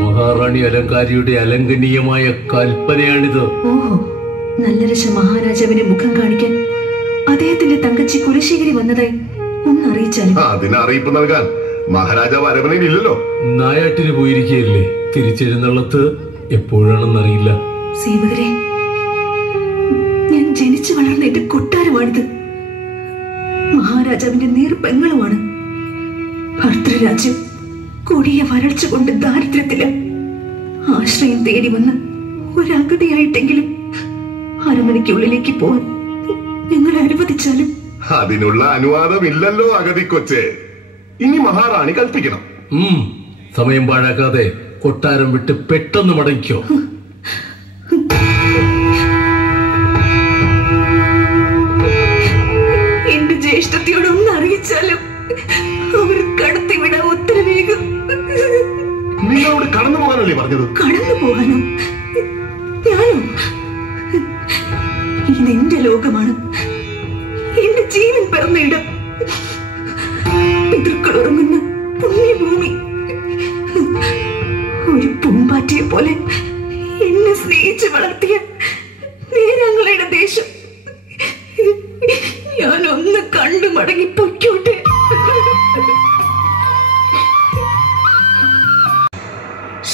മഹാറാണി അലങ്കാരിയുടെ അലംഘനീയമായ കൽപ്പനയാണിത്. ഓഹോ, നല്ലരശ മഹാരാജാവിന്റെ മുഖം കാണിക്കാൻ അദ്ദേഹത്തിന്റെ തങ്കച്ചി കുലശേഖരി വന്നതായി ഒന്നറിയിച്ചാലും. അതിന് അറിയിപ്പ് നൽകാൻ മഹാരാജാവ് അരമനയിലില്ലല്ലോ. നായാട്ടിന് പോയിരിക്കുകയല്ലേ. തിരിച്ചെഴുന്നള്ളത്ത് എപ്പോഴാണെന്നറിയില്ല. സേവകരെ, ഞാൻ ജനിച്ചു വളർന്ന എന്റെ കൊട്ടാരമാണിത്. മഹാരാജാവിന്റെ നേർപ്പെങ്ങളുമാണ്. ഭർത്തൃരാജ്യം കൊടിയ വരൾച്ച കൊണ്ട് ദാരിദ്ര്യത്തില് ആശ്രയം തേടി വന്ന് ഒരഗതിയായിട്ടെങ്കിലും അരമനയ്ക്കുള്ളിലേക്ക് പോവാൻ ഞങ്ങളെ അനുവദിച്ചാലും. അതിനുള്ള അനുവാദമില്ലല്ലോ അഗതി കൊച്ചേ. ഇനി മഹാറാണി കൽപ്പിക്കണം. സമയം പാഴാക്കാതെ കൊട്ടാരം വിട്ട് പെട്ടെന്ന് മടങ്ങിക്കോ. എന്റെ ജ്യേഷ്ഠത്തിയോട് ഒന്ന് അറിയിച്ചാലും അവർ കടത്തിവിടാൻ ഉത്തരവേകും. നിങ്ങളോട് കടന്നു പോകാനല്ലേ പറഞ്ഞത്? കടന്നു പോകാനോ? ഞാനോ? ഇതെന്റെ ലോകമാണ്, എന്റെ ജീവൻ പിറന്ന ഇടം, പിതൃക്കൾ ഉറങ്ങുന്ന പുണ്യഭൂമി. ഒരു പൂമ്പാറ്റയെ പോലെ എന്നെ സ്നേഹിച്ച് വളർത്തിയ നേരങ്ങളുടെ ദേശം ഞാനൊന്ന് കണ്ടു മടങ്ങി പൊയ്ക്കോട്ടെ.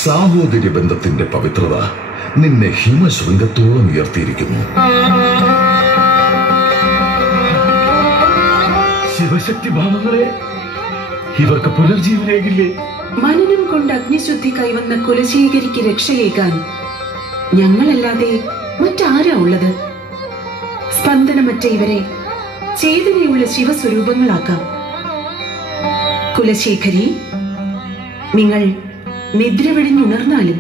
സാഹോദര്യ ബന്ധത്തിന്റെ പവിത്രത നിന്നെ ഹിമശൃംഗത്തോളം ഉയർത്തിയിരിക്കുന്നു. ശിവശക്തി ഭാവങ്ങളെ ഇവർക്ക് പുനർജീവനേകില്ലേ? മനനം കൊണ്ട് അഗ്നിശുദ്ധി കൈവന്ന കുലശേഖരിക്ക് രക്ഷയേകാൻ ഞങ്ങളല്ലാതെ മറ്റാരാ ഉള്ളത്? സ്പന്ദനമറ്റ ഇവരെ ചേതനയുള്ള ശിവസ്വരൂപങ്ങളാക്കാം. കുലശേഖരി, നിങ്ങൾ നിദ്ര വെടിഞ്ഞുണർന്നാലും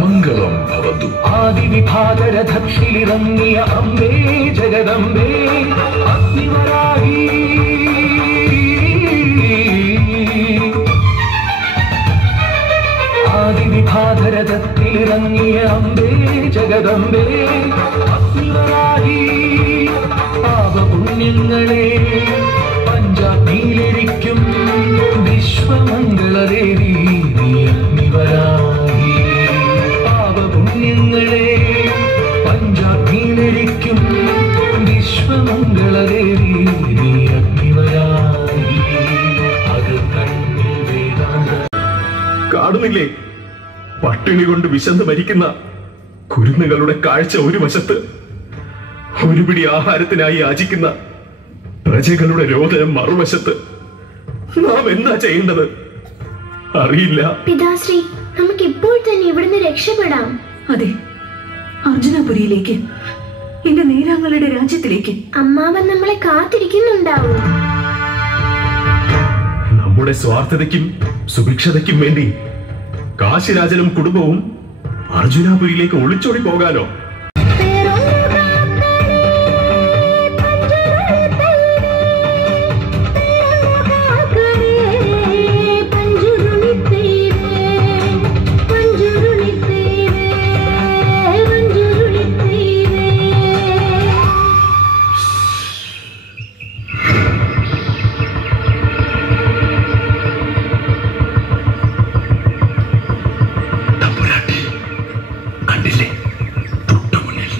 മംഗളം ഭവന്തു. ആദിവിഭാഗരഥത്തിലിറങ്ങിയ അംബേ ജഗദംബേ അഗ്നിവരാഹി. ആദിവിഭാഗരഥത്തിലിറങ്ങിയ അംബേ ജഗദംബേ അഗ്നിവരാഹി. പാപപുണ്യങ്ങളെ പഞ്ചാഗ്നിയിലിരിക്കും വിശ്വമംഗളദേവി അഗ്നിവരാഹി. പാപപുണ്യങ്ങളെ പഞ്ചാഗ്നിയിലിരിക്കും വിശ്വമംഗളദേവി അഗ്നിവരാഹി. അത് കണ്ണിൽ വേദാന്ത. കാണുന്നില്ലേ, പട്ടിണി കൊണ്ട് വിശന്ന് മരിക്കുന്ന കുരുന്നുകളുടെ കാഴ്ച ഒരു വശത്ത്, ഒരു പിടി ആഹാരത്തിനായി യാചിക്കുന്ന പ്രജകളുടെ രോദനം മറുവശത്ത്. നാം എന്താ ചെയ്യേണ്ടത് അറിയില്ല. പിതാശ്രീ, നമുക്ക് ഇപ്പോൾ തന്നെ ഇവിടുന്ന് രക്ഷപ്പെടാം. അതെ, അർജുനപുരിയിലേക്ക്, എന്റെ നേരാങ്ങളുടെ രാജ്യത്തിലേക്ക്. അമ്മാവൻ നമ്മളെ കാത്തിരിക്കുന്നുണ്ടാവും. നമ്മുടെ സ്വാർത്ഥതയ്ക്കും സുഭിക്ഷതയ്ക്കും വേണ്ടി കാശിരാജനും കുടുംബവും അർജുനാപുരിയിലേക്ക് ഒളിച്ചോടി പോകാനോ?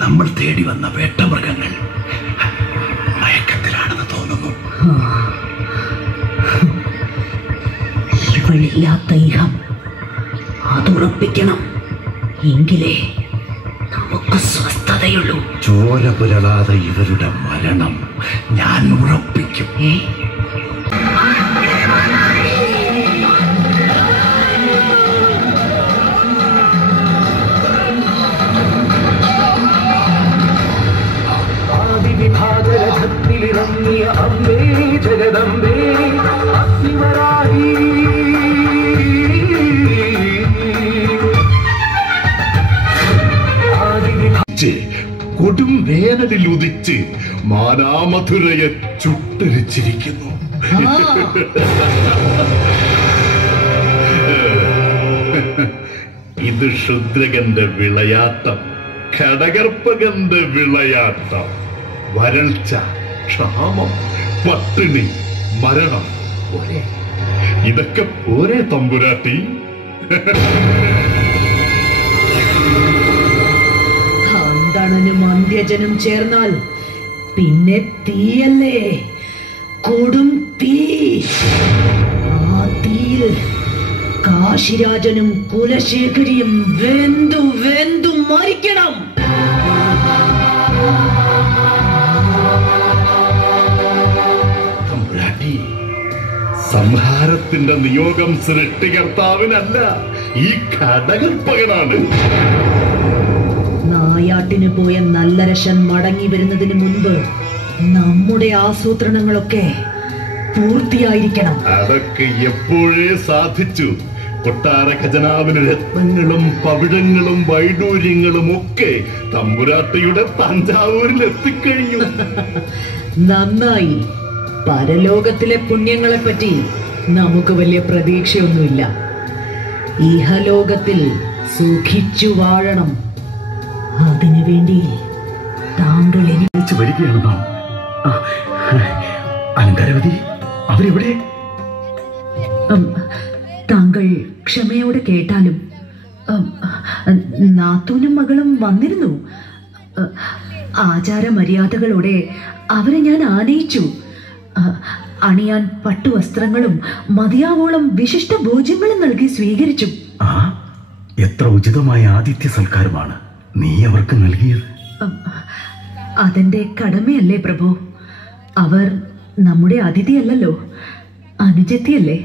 നമ്മൾ തേടി വന്ന വേട്ടമൃഗങ്ങൾ മയക്കത്തിലാണെന്ന് തോന്നുന്നു. ഇവളില്ലാത്ത ഇഹം അതുറപ്പിക്കണം, എങ്കിലേ നമുക്ക് സ്വസ്ഥതയുള്ളൂ. ചോര പുരളാതെ ഇവരുടെ മരണം ഞാൻ ഉറപ്പിക്കും. ആദിവിഭാഗരഥത്തിലിറങ്ങിയ അംബേ ജഗദംബേ അഗ്നിവരാഹി. കൊടും വേനലിൽ ഉദിച്ച് മാനാമധുരയെ ചുട്ടരിച്ചിരിക്കുന്നു. ഇത് ക്ഷുദ്രകന്റെ വിളയാട്ടം, ഘടകർപ്പകന്റെ വിളയാട്ടം. വരൾച്ച, ക്ഷാമം, പട്ടിണി, മരണം പോരെ, ഇതൊക്കെ പോരെ തമ്പുരാട്ടി? അന്തണനും അന്ത്യജനും ചേർന്നാൽ പിന്നെ തീയല്ലേ, കൊടും തീ. ആ തീയിൽ കാശിരാജനും കുലശേഖരിയും വെന്തു വെന്തു മരിക്കണം. തമ്പുരാട്ടി, സംഹാരത്തിന്റെ നിയോഗം സൃഷ്ടികർത്താവിനല്ല, ഈ ഘടകർപ്പകനാണ്. നായാട്ടിന് പോയ നല്ലരശൻ മടങ്ങി വരുന്നതിന് മുൻപ് നമ്മുടെ ആസൂത്രണങ്ങളൊക്കെ പൂർത്തിയായിരിക്കണം. അതൊക്കെ എപ്പോഴേ സാധിച്ചു. കൊട്ടാര ഖജനാവിന് രത്നങ്ങളും പവിഴങ്ങളും വൈഡൂര്യങ്ങളും ഒക്കെ തമ്പുരാട്ടിയുടെ തഞ്ചാവൂരിൽ എത്തിക്കഴിഞ്ഞു. നന്നായി. പരലോകത്തിലെ പുണ്യങ്ങളെ പറ്റി നമുക്ക് വലിയ പ്രതീക്ഷയൊന്നുമില്ല. ഇഹലോകത്തിൽ സുഖിച്ചു വാഴണം. അതിനുവേണ്ടി താങ്കൾ എനിക്ക് വരികയാണ് നാം. അലങ്കാരവതി, അവരെവിടെ? താങ്കൾ ക്ഷമയോടെ കേട്ടാലും നാത്തൂനും മകളും വന്നിരുന്നു. ആചാരമര്യാദകളോടെ അവരെ ഞാൻ ആനയിച്ചു. അണിയാൻ പട്ടുവസ്ത്രങ്ങളും മതിയാവോളം വിശിഷ്ട ഭോജ്യങ്ങളും നൽകി സ്വീകരിച്ചു. എത്ര ഉചിതമായ ആതിഥ്യ സൽക്കാരമാണ് നീ അവർക്ക് നൽകിയത്. അതെന്റെ കടമയല്ലേ പ്രഭു. അവർ നമ്മുടെ അതിഥിയല്ലല്ലോ, അനുജത്തിയല്ലേ.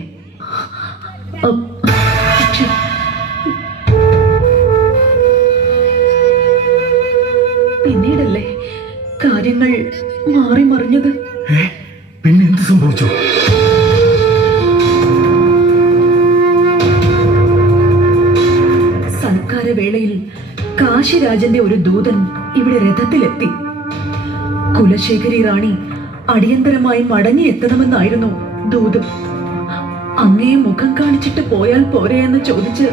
പിന്നീടല്ലേ കാര്യങ്ങൾ മാറി മറിഞ്ഞത്. പിന്നെ എന്ത് സംഭവിച്ചു? സൽക്കാരവേളയിൽ കാശിരാജന്റെ ഒരു ദൂതൻ ഇവിടെ രഥത്തിലെത്തി. കുലശേഖരി റാണി അടിയന്തരമായി മടങ്ങിയെത്തണമെന്നായിരുന്നു ദൂത്. അങ്ങേ മുഖം കാണിച്ചിട്ട് പോയാൽ പോരെ എന്ന് ചോദിച്ച്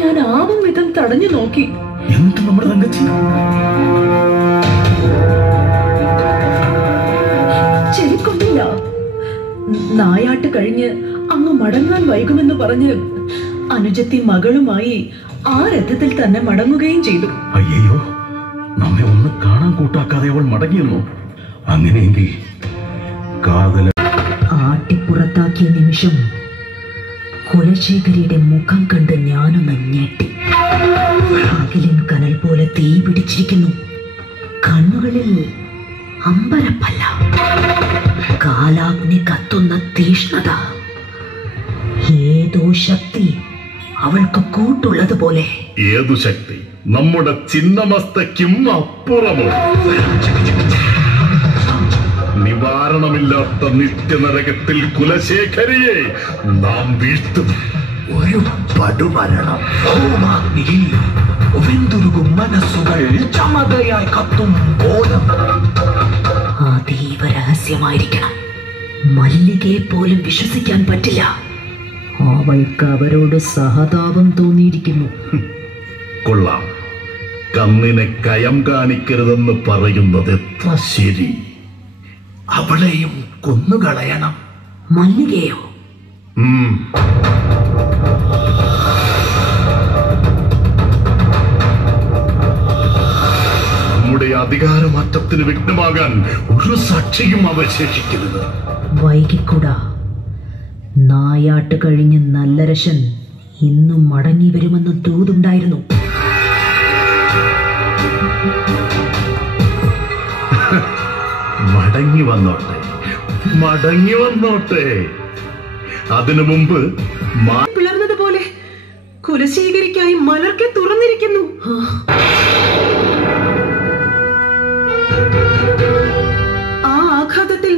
ഞാൻ ആവും വിധം തടഞ്ഞു നോക്കി. എന്ത് നമ്മുടെ തങ്കച്ചി? ചെവിക്കൊണ്ടില്ല. നായാട്ട് കഴിഞ്ഞ് അങ്ങ് മടങ്ങാൻ വൈകുമെന്ന് പറഞ്ഞ് അനുജത്തി മകളുമായി ആ രഥത്തിൽ തന്നെ മടങ്ങുകയും ചെയ്തു. അയ്യോ, നമ്മെ ഒന്ന് കാണാൻ കൂട്ടാക്കാതെ അവൾ മടങ്ങിയെന്നോ? അങ്ങനെയെങ്കിൽ കാതല ആട്ടിപ്പുറത്താക്കിയ നിമിഷം കുലശേഖരിയുടെ മുഖം കണ്ട് ഞാനൊന്ന് ഞെട്ടി. അകിലിൻ കനൽ പോലെ തീ പിടിച്ചിരിക്കുന്നു. കണ്ണുകളിൽ അമ്പരപ്പല്ല, കാലാഗ്നി കത്തുന്ന തീഷ്ണത. ഏതോ ശക്തി അവൾക്ക് കൂട്ടുള്ളതുപോലെ. ഏതു ശക്തി? നമ്മുടെ ചിന്നമസ്തയ്ക്കും അപ്പുറമോ? നിവാരണമില്ലാത്ത നിത്യനരകത്തിൽ കുലശേഖരിയെ നാം വീഴ്ത്തും. ഒരു പടുമരണം, ഹോമാഗ്നിയിൽ വെന്തുരുകും മനസ്സുകൾ, ചമതയായി കത്തും ബോധം. അതീവ രഹസ്യമായിരിക്കണം. മല്ലികയെ പോലും വിശ്വസിക്കാൻ പറ്റില്ല. അവൾക്ക് അവരോട് സഹതാപം തോന്നിയിരിക്കുന്നു. കൊള്ളാം. കണ്ണിനെ കയം കാണിക്കരുതെന്ന് പറയുന്നത് എത്ര ശരി. അവളെയും കൊന്നുകളയണം. മല്ലികയോ? നമ്മുടെ അധികാരമാറ്റത്തിന് വിഘ്നമാകാൻ ഒരു സാക്ഷിയും അവശേഷിക്കരുത്. വൈകിക്കൂടാ. നായാട്ട് കഴിഞ്ഞ് നല്ലരശൻ ഇന്നും മടങ്ങി വരുമെന്ന് ദൂതുണ്ടായിരുന്നു. മടങ്ങി വന്നോട്ടെ, മടങ്ങി വന്നോട്ടെ. അതിനു മുമ്പ് പിളർന്നതുപോലെ കുലശേഖരിക്കായി മലർക്കെ തുറന്നിരിക്കുന്നു. ആ ആഘാതത്തിൽ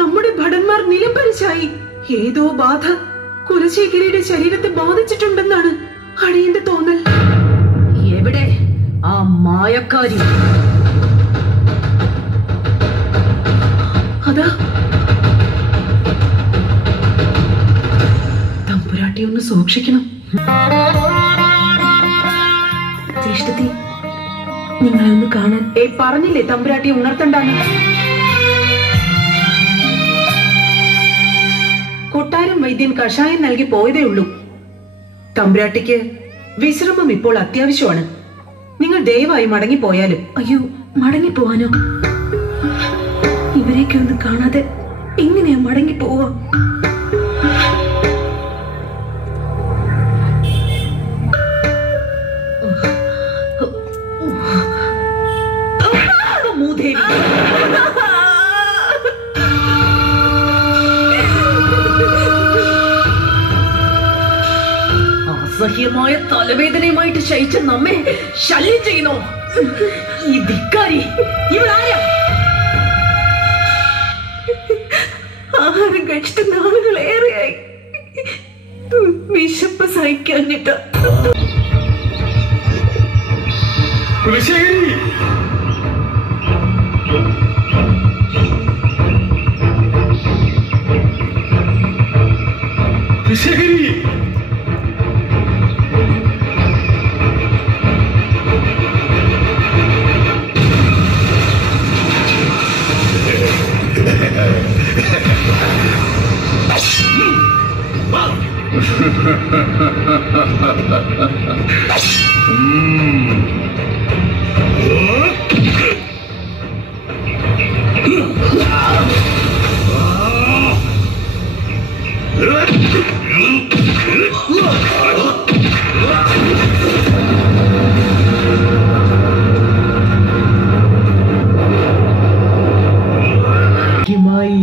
നമ്മുടെ ഭടന്മാർ നിലംപരിച്ചായി. ഏതോ ബാധ കുലശേഖരിയുടെ ശരീരത്തെ ബാധിച്ചിട്ടുണ്ടെന്നാണ് അടിയന്റെ തോന്നൽ. എവിടെ ആ മായക്കാരി? അതാ തമ്പുരാട്ടി ഒന്ന് സൂക്ഷിക്കണം. ജ്യേഷ്ഠത്തി, നിങ്ങളെ ഒന്ന് കാണാൻ. പറഞ്ഞില്ലേ തമ്പുരാട്ടി ഉണർത്തണ്ടാണ്. കൊട്ടാരം വൈദ്യൻ കഷായം നൽകി പോയതേ ഉള്ളൂ. തമ്പുരാട്ടിക്ക് വിശ്രമം ഇപ്പോൾ അത്യാവശ്യമാണ്. നിങ്ങൾ ദയവായി മടങ്ങിപ്പോയാലും. അയ്യോ, മടങ്ങിപ്പോവാനോ? ഇവരെയൊക്കെ ഒന്ന് കാണാതെ എങ്ങനെയാ മടങ്ങിപ്പോവാ? മൂദേവി, അസഹ്യമായ തലവേദനയുമായിട്ട് ശയിച്ച നമ്മെ ശല്യം ചെയ്യുന്നു. ഈ ധിക്കാരി ഇവരാരാ? ആഹാരം കഴിച്ചിട്ട് നാളുകളേറെയായി. വിശപ്പ് സഹിക്കാഞ്ഞിട്ട്. കുലശേഖരി, കുലശേഖരി,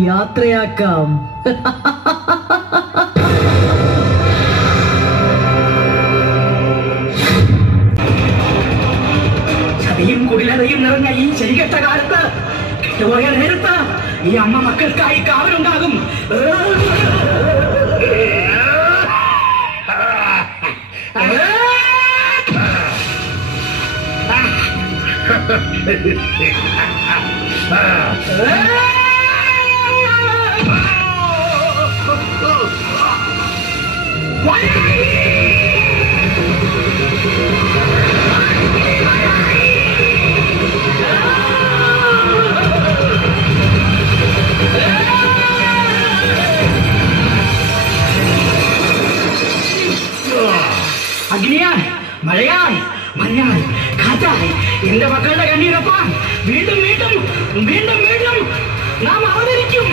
യാത്രയാക്കാം. ചതിയും കുടിലതയും നിറഞ്ഞ ഈ ശരികെട്ട കാലത്ത് കെട്ടുപോയ നേരത്ത് ഈ അമ്മ മക്കൾക്കായി കാവലുണ്ടാകും. അഗ്നിയായി, മഴയായി, മഞ്ഞായി, കാറ്റായി എന്റെ മക്കളുടെ കണ്ണീരൊപ്പം വീണ്ടും വീണ്ടും വീണ്ടും വീണ്ടും നാം അവതരിക്കും.